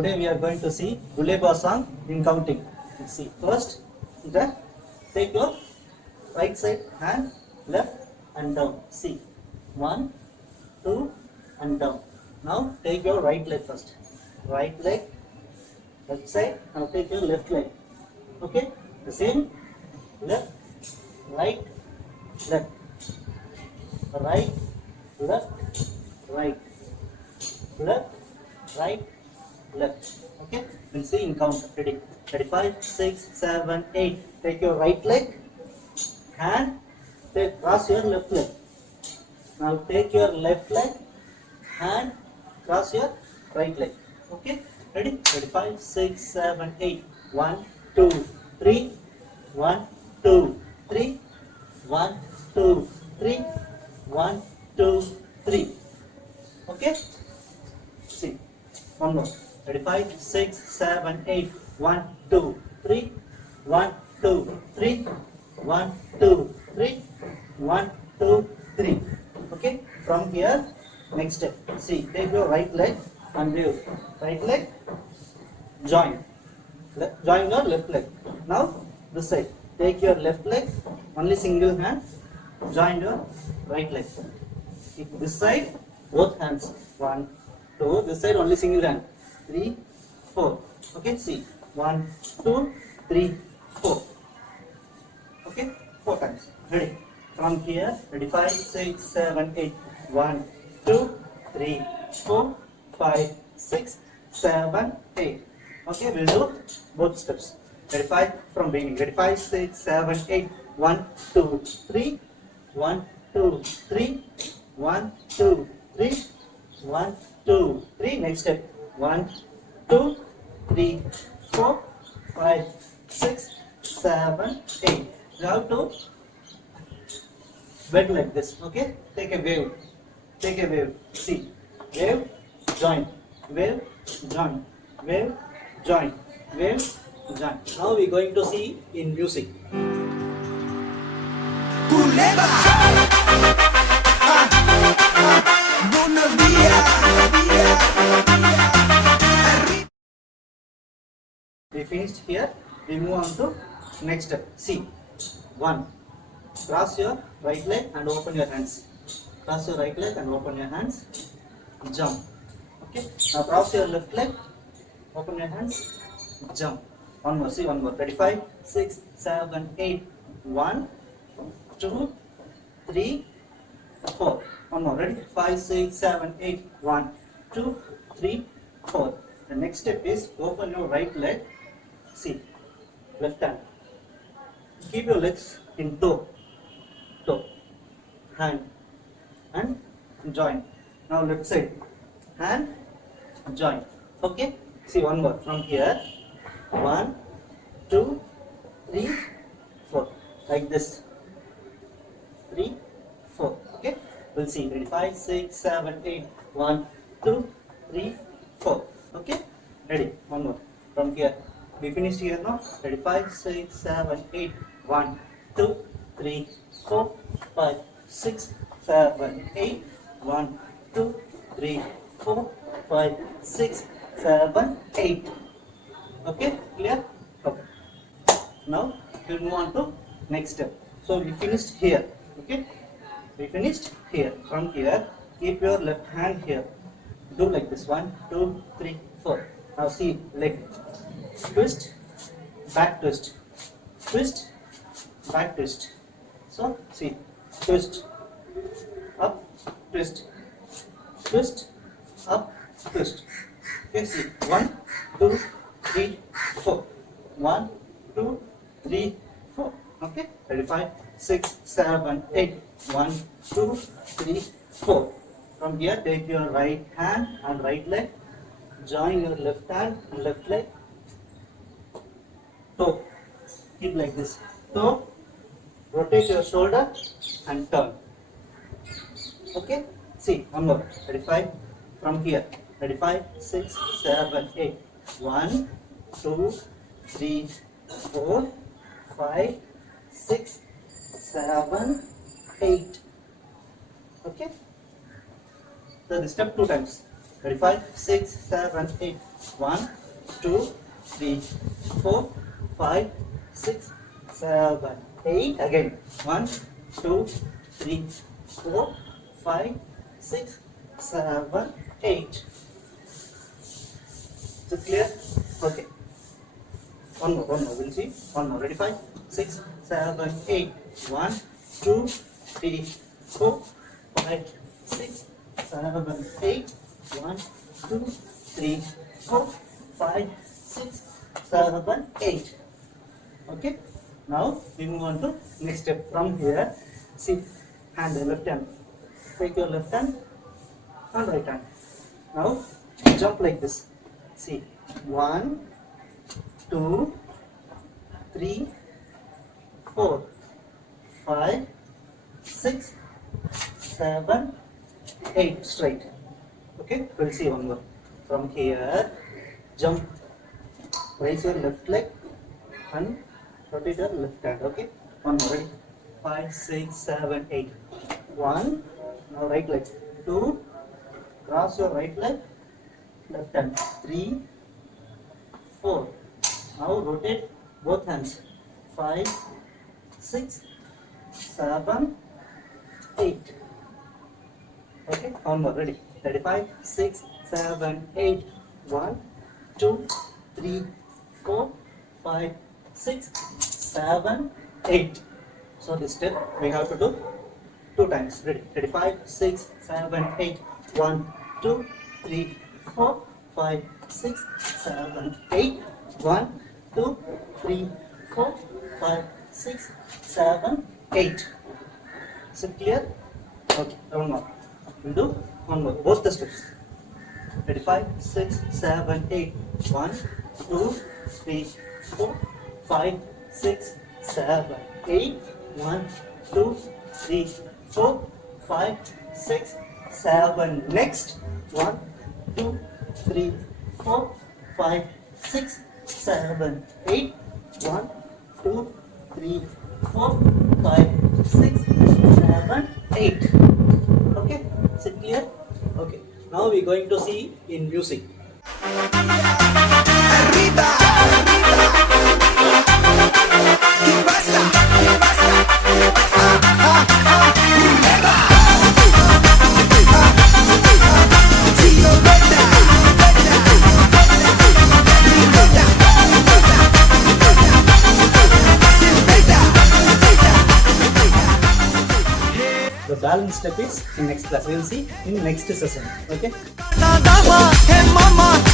Today we are going to see Guleba song in counting. Let's see. First, take your right side hand, left and down. See. 1, 2 and down. Now take your right leg first. Right leg, left side. Now take your left leg. Okay? The same. Left, right, left. Right, left, right. Left, right, left. Okay? We'll see in count. Ready? 5, 6, 7, 8. Take your right leg. Hand. Cross your left leg. Now take your left leg. Hand. Cross your right leg. Okay? Ready? 5, 6, 7, 8. 1, 2, 3. 1, 2, 3. 1, 2, 3. 1, 2, 3. Okay? See. One more. 5, 6, 7, 8. 1, 2, 3. 1, 2, 3. 1, 2, 3. 1, 2, 3. Okay? From here, next step. See, take your right leg and wave. Right leg, join. Join your left leg. Now, this side. Take your left leg, only single hand, join your right leg. This side, both hands. 1, 2. This side, only single hand. 3, 4. Okay, see. 1, 2, 3, 4. Okay, 4 times. Ready? From here, 5, 6, 7, 8. 1, 2, 3, 4, 5, 6, 7, 8. Okay, we'll do both steps. 5 from beginning. 5, 6, 7, 8. 1, 2, 3. 1, 2, 3. 1, 2, 3. 1, 2, 3. Next step. 1, 2, 3, 4, 5, 6, 7, 8. You have to bend like this. Okay? Take a wave. Take a wave. See. Wave, join. Wave, join. Wave, join. Wave, join. Now we are going to see in music. Guleba. Buenos días. We finished here. We move on to next step. See. 1. Cross your right leg and open your hands. Cross your right leg and open your hands. Jump. Okay. Now cross your left leg. Open your hands. Jump. One more. See, one more. 5, 6, 7, 8. 1, 2, 3, 4. One more. Ready? 5, 6, 7, 8. 1, 2, 3, 4. The next step is open your right leg. See. Left hand. Keep your legs in toe. Hand and join. Now left side. Hand, join. Okay? See, one more. From here. 1, 2, 3, 4. Like this. 3, 4. Okay? We'll see. Ready? 5, 6, 7, 8. 1, 2, 3, 4. Okay? Ready? One more. From here. We finished here now. Ready? 5, 6, 7, 8. 1, 2, 3, 4, 5, 6, 7, 8. 1, 2, 3, 4, 5, 6, 7, 8. Okay? Clear? Okay. Now we'll move on to next step. So we finished here. Okay? We finished here. From here, keep your left hand here. Do like this. 1, 2, 3, 4. Now see, leg. Twist, back twist. Twist, back twist. So see, twist, up, twist, twist, up, twist. Okay, see, 1, 2, 3, 4. 1, 2, 3, 4. Okay, 5, 6, 7, 8. 1, 2, 3, 4. From here, take your right hand and right leg. Join your left hand and left leg. Toe. Keep like this. Toe. Rotate your shoulder and turn. Okay? See, one more. 5 from here. 5, 6, 7, 8. 1, 2, 3, 4, 5, 6, 7, 8. Okay? So this step 2 times. 5, 6, 7, 8. 1, 2, 3, 4, 5, 6, 7, 8. Again. 1, 2, 3, 4, 5, 6, 7, 8. Is it clear? Okay. One more. We'll see. One more. Ready? 5, 6, 7, 8. 1, 2, 3, 4, 5, 6, 7, 8. 1, 2, 3, 4, 5, 6, 7, 8. Okay. Now we move on to next step. From here, see, hand, left hand. Take your left hand and right hand. Now jump like this. See, 1, 2, 3, 4, 5, 6, 7, 8. Straight. Okay, we'll see one more. From here, jump. Raise your left leg and rotate your left hand. Okay, one more. Ready? 5, 6, 7, 8. 1. Now right leg. 2. Cross your right leg. Left hand. 3, 4. Now rotate both hands. 5, 6, 7, 8. Okay, one more. Ready? 5, 6, 7, 8. 1, 2, 3, 4, 5, 6, 7, 8. So this step we have to do 2 times. Ready? 5, 6, 7, 8. 1, 2, 3, 4, 5, 6, 7, 8. 1, 2, 3, 4, 5, 6, 7, 8. Is it clear? Okay, one more. We'll do one more. Both the steps. Ready? 5, 6, 7, 8. 1, 2, 3, 4, 5, 6, 7, 8. 1, 2, 3, 4, 5, 6, 7. Next. 1, 2, 3, 4, 5, 6, 7, 8. 1, 2, 3, 4, 5, 6, 7, 8. Okay, is it clear? Okay, now we're going to see in music. Arriba, ¿qué pasa? Guleba, The balance step is in next class. We'll see in next session. Okay. la dama, hey mama.